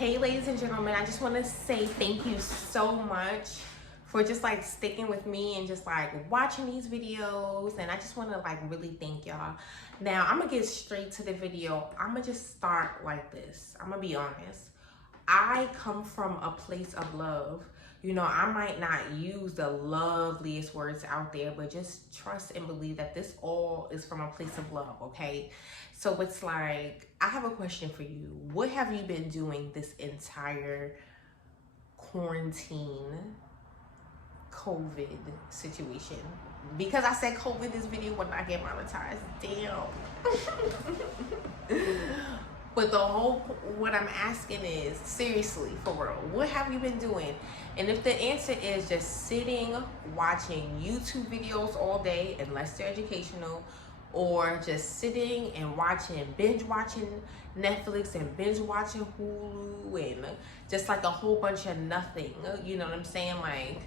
Hey ladies and gentlemen, I just want to say thank you so much for just like sticking with me and just like watching these videos, and I just want to like really thank y'all. Now I'm gonna get straight to the video. I'm gonna just start like this. I'm gonna be honest. I come from a place of love. You know, I might not use the loveliest words out there, but just trust and believe that this all is from a place of love, okay? So it's like, I have a question for you. What have you been doing this entire quarantine COVID situation? Because I said COVID, this video will not get monetized. Damn. But what I'm asking is, seriously, for real, what have you been doing? And if the answer is just sitting, watching YouTube videos all day, unless they're educational, or just sitting and binge watching Netflix and binge watching Hulu and just like a whole bunch of nothing, you know what I'm saying? Like,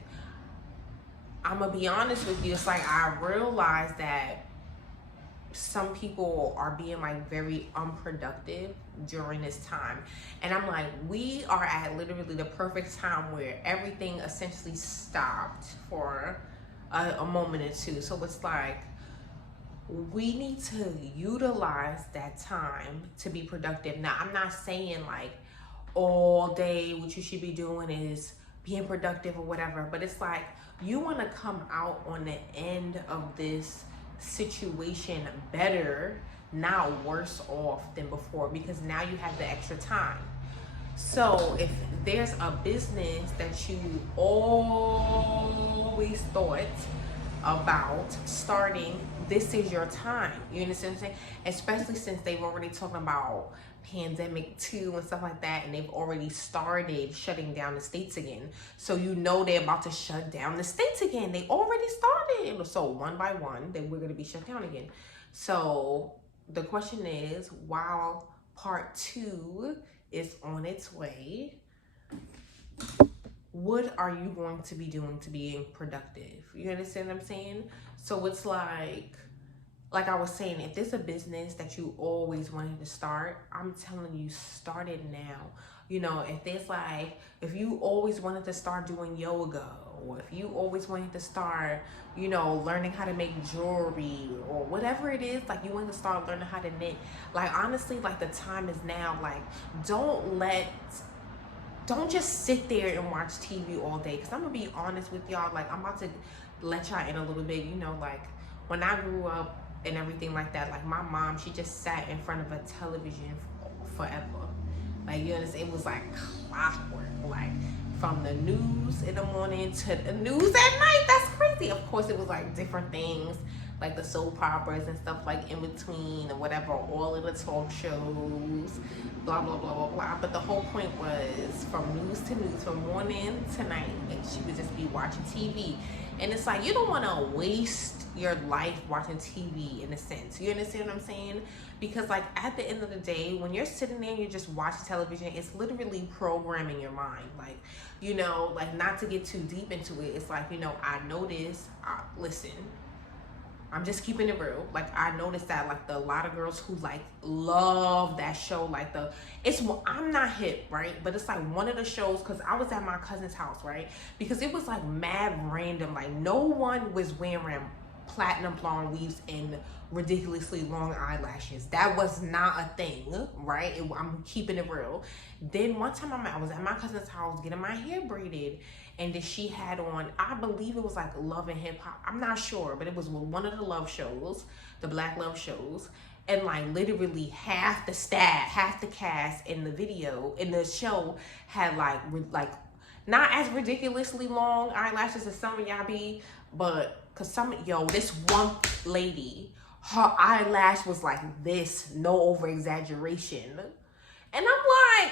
I'm gonna be honest with you, it's like I realized that some people are being like very unproductive during this time, and I'm like, we are at literally the perfect time where everything essentially stopped for a moment or two. So it's like we need to utilize that time to be productive. Now, I'm not saying like all day what you should be doing is being productive or whatever, but it's like you want to come out on the end of this situation better, not worse off than before, because now you have the extra time. So if there's a business that you always thought about starting, this is your time. You understand what I'm saying? Especially since they've already talking about pandemic 2 and stuff like that, and they've already started shutting down the states again. So you know they're about to shut down the states again. They already started. So one by one, then we're gonna be shut down again. So the question is, while part 2 is on its way, what are you going to be doing to being productive? You understand what I'm saying? So it's like I was saying, if there's a business that you always wanted to start, I'm telling you, start it now. You know, if you always wanted to start doing yoga, or if you always wanted to start, you know, learning how to make jewelry or whatever it is, like you want to start learning how to knit, like honestly, like the time is now. Like, don't just sit there and watch TV all day. Because I'm going to be honest with y'all, like I'm about to let y'all in a little bit. You know, like when I grew up and everything like that, like my mom, she just sat in front of a television forever. Like, you understand? It was like clockwork. Like from the news in the morning to the news at night. That's crazy. Of course, it was like different things, like the soap operas and stuff like in between or whatever, all of the talk shows, blah, blah, blah, blah, blah. But the whole point was from news to news, from morning to night, and she would just be watching TV. And it's like, you don't want to waste your life watching TV in a sense. You understand what I'm saying? Because like at the end of the day, when you're sitting there and you're just watching television, it's literally programming your mind. Like, you know, like not to get too deep into it, it's like, you know, I noticed, listen, I'm just keeping it real. Like I noticed that like a lot of girls who like love that show, like I'm not hip, right? But it's like one of the shows, because I was at my cousin's house, right? Because it was like mad random. Like no one was wearing platinum blonde weaves and ridiculously long eyelashes. That was not a thing, right? I'm keeping it real. Then one time I was at my cousin's house getting my hair braided, and then she had on, I believe it was like Love and Hip Hop. I'm not sure, but it was one of the love shows, the Black love shows. And like literally half the cast in the show had like not as ridiculously long eyelashes as some of y'all be, but this one lady, her eyelash was like this, no over exaggeration. And I'm like,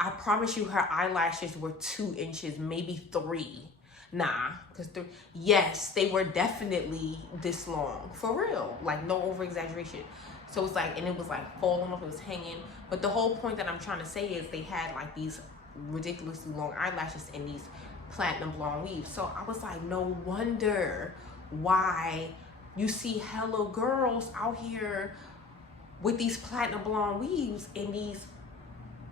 I promise you her eyelashes were 2 inches, maybe 3. Nah, because yes, they were definitely this long, for real, like no over exaggeration. So it's like, and it was like falling off, it was hanging. But the whole point that I'm trying to say is they had like these ridiculously long eyelashes and these platinum blonde weaves. So I was like, no wonder why you see hella girls out here with these platinum blonde weaves and these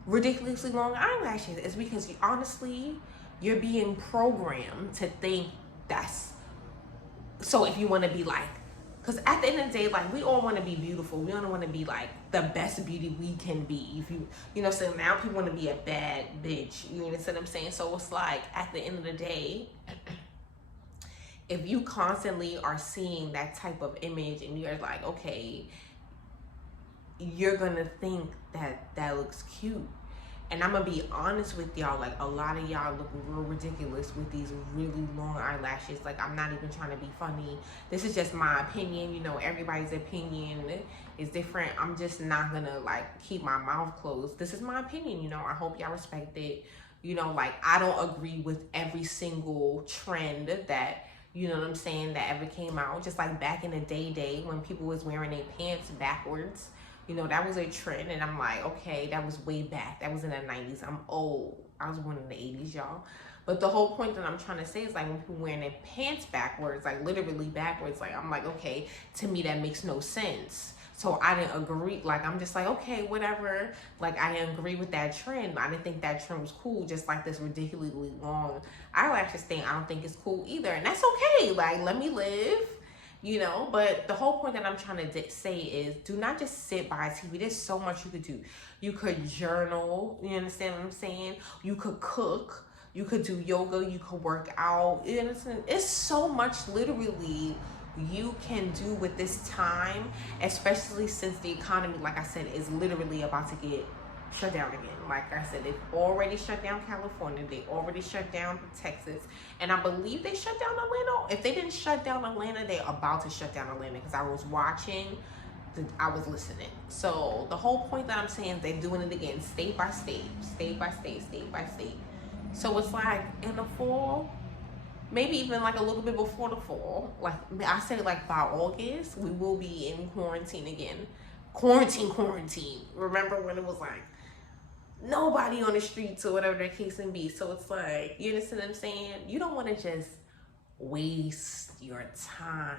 ridiculously long eyelashes. It's because honestly, you're being programmed to think that's, so if you want to be like, because at the end of the day, like, we all want to be beautiful. We don't want to be like the best beauty we can be. If you know, so now people want to be a bad bitch. You know what I'm saying? So it's like, at the end of the day, if you constantly are seeing that type of image and you're like, okay, you're gonna think that that looks cute. And I'm gonna be honest with y'all, like, a lot of y'all look real ridiculous with these really long eyelashes. Like, I'm not even trying to be funny. This is just my opinion. You know, everybody's opinion is different. I'm just not gonna like keep my mouth closed. This is my opinion, you know. I hope y'all respect it. You know, like, I don't agree with every single trend that, you know what I'm saying, that ever came out. Just like back in the day when people was wearing their pants backwards. You know, that was a trend, and I'm like, okay, that was way back. That was in the 90s. I'm old. I was born in the 80s, y'all. But the whole point that I'm trying to say is, like, when people wearing their pants backwards, like literally backwards, like, I'm like, okay, to me that makes no sense. So I didn't agree. Like, I'm just like, okay, whatever. Like, I didn't agree with that trend. I didn't think that trend was cool. Just like this ridiculously long eyelashes thing, I don't think it's cool either. And that's okay. Like, let me live. You know, but the whole point that I'm trying to say is, do not just sit by a TV. There's so much you could do. You could journal. You understand what I'm saying? You could cook. You could do yoga. You could work out. You understand? It's so much literally you can do with this time, especially since the economy, like I said, is literally about to get shut down again. Like I said, they've already shut down California. They already shut down Texas. And I believe they shut down Atlanta. If they didn't shut down Atlanta, they're about to shut down Atlanta, because I was watching, I was listening. So the whole point that I'm saying is they're doing it again, state by state, state by state, state by state. So it's like in the fall, maybe even like a little bit before the fall, like I said, like by August, we will be in quarantine again. Quarantine. Remember when it was like nobody on the streets or whatever the case may be. So it's like, you understand what I'm saying? You don't want to just waste your time.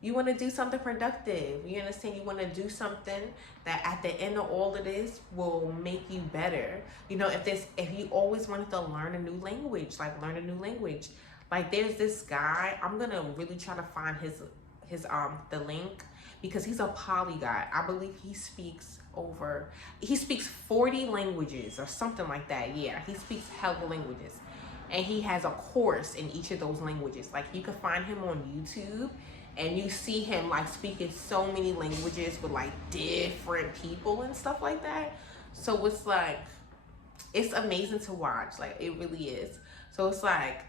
You want to do something productive. You understand? You want to do something that at the end of all of this will make you better. You know, if you always wanted to learn a new language, like learn a new language. Like there's this guy, I'm gonna really try to find his the link, because he's a polyglot. I believe he speaks 40 languages or something like that. Yeah, he speaks hella languages. And he has a course in each of those languages. Like you can find him on YouTube, and you see him like speaking so many languages with like different people and stuff like that. So it's like, it's amazing to watch. Like it really is. So it's like,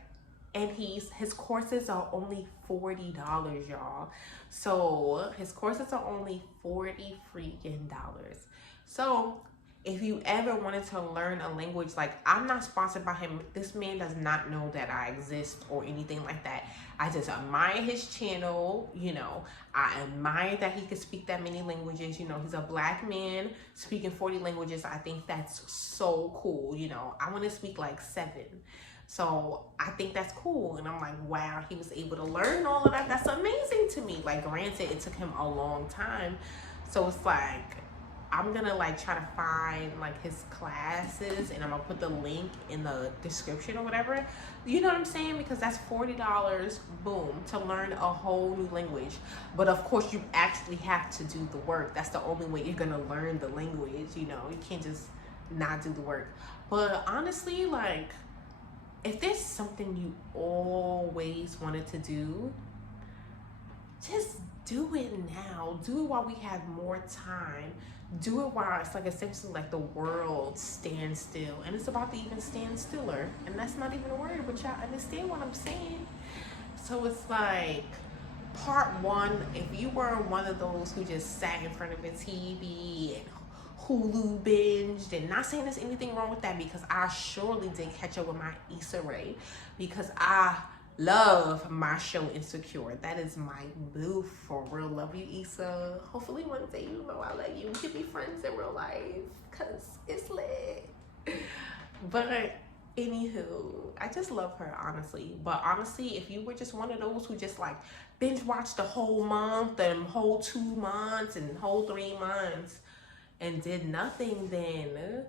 and his courses are only $40, y'all. So his courses are only $40 freaking dollars. So if you ever wanted to learn a language, like I'm not sponsored by him. This man does not know that I exist or anything like that. I just admire his channel. You know, I admire that he could speak that many languages. You know, he's a black man speaking 40 languages. I think that's so cool. You know, I want to speak like 7. So I think that's cool. And I'm like, wow, he was able to learn all of that. That's amazing to me. Like, granted, it took him a long time. So it's like, I'm gonna like try to find like his classes, and I'm gonna put the link in the description or whatever. You know what I'm saying? Because that's $40, boom, to learn a whole new language. But of course, you actually have to do the work. That's the only way you're gonna learn the language. You know, you can't just not do the work. But honestly, like, if there's something you always wanted to do, just do it now. Do it while we have more time. Do it while it's like essentially like the world stands still. And it's about to even stand stiller. And that's not even a word, but y'all understand what I'm saying? So it's like, part 1, if you were one of those who just sat in front of a TV and Hulu binged, and not saying there's anything wrong with that, because I surely did catch up with my Issa Rae, because I love my show Insecure. That is my boo, for real. Love you, Issa. Hopefully one day you know I love you. We can be friends in real life, because it's lit. But anywho, I just love her, honestly. But honestly, if you were just one of those who just like binge watched the whole month and whole 2 months and whole 3 months and did nothing, then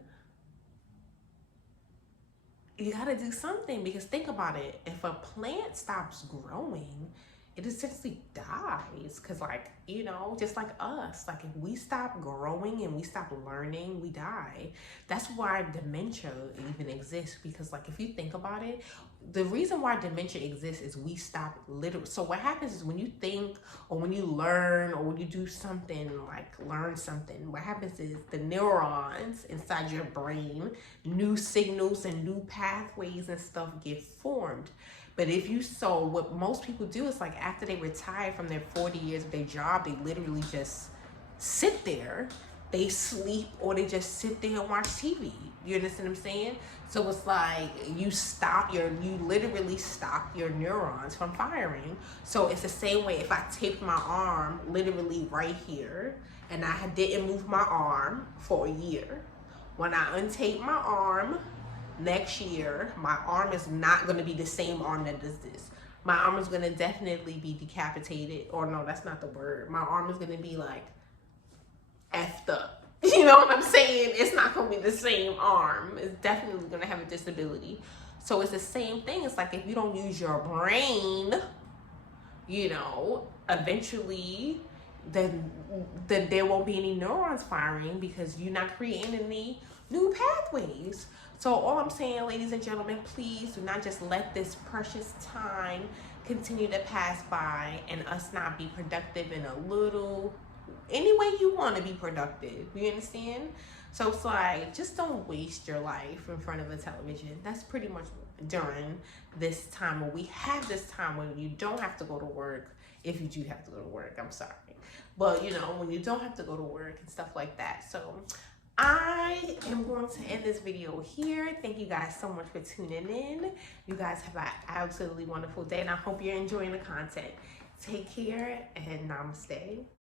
you gotta do something, because think about it. If a plant stops growing, it essentially dies. Cause like, you know, just like us, like if we stop growing and we stop learning, we die. That's why dementia even exists. Because like, if you think about it, the reason why dementia exists is we stop literally. So what happens is when you think, or when you learn, or when you do something, like learn something, what happens is the neurons inside your brain, new signals and new pathways and stuff get formed. But if you, so what most people do is like after they retire from their 40 years of their job, they literally just sit there, they sleep, or they just sit there and watch TV. You understand what I'm saying? So it's like you literally stop your neurons from firing. So it's the same way if I taped my arm literally right here and I didn't move my arm for a year. When I untape my arm next year, my arm is not going to be the same arm that does this. My arm is going to definitely be decapitated, or no, that's not the word. My arm is going to be like effed up. You know what I'm saying? It's not going to be the same arm. It's definitely going to have a disability. So it's the same thing. It's like if you don't use your brain, you know, eventually then there won't be any neurons firing because you're not creating any new pathways. So all I'm saying, ladies and gentlemen, please do not just let this precious time continue to pass by and us not be productive in any way you want to be productive. You understand? So it's like, just don't waste your life in front of a television. That's pretty much during this time where we have this time when you don't have to go to work. If you do have to go to work, I'm sorry. But you know, when you don't have to go to work and stuff like that. So I am going to end this video here. Thank you guys so much for tuning in. You guys have an absolutely wonderful day, and I hope you're enjoying the content. Take care and namaste.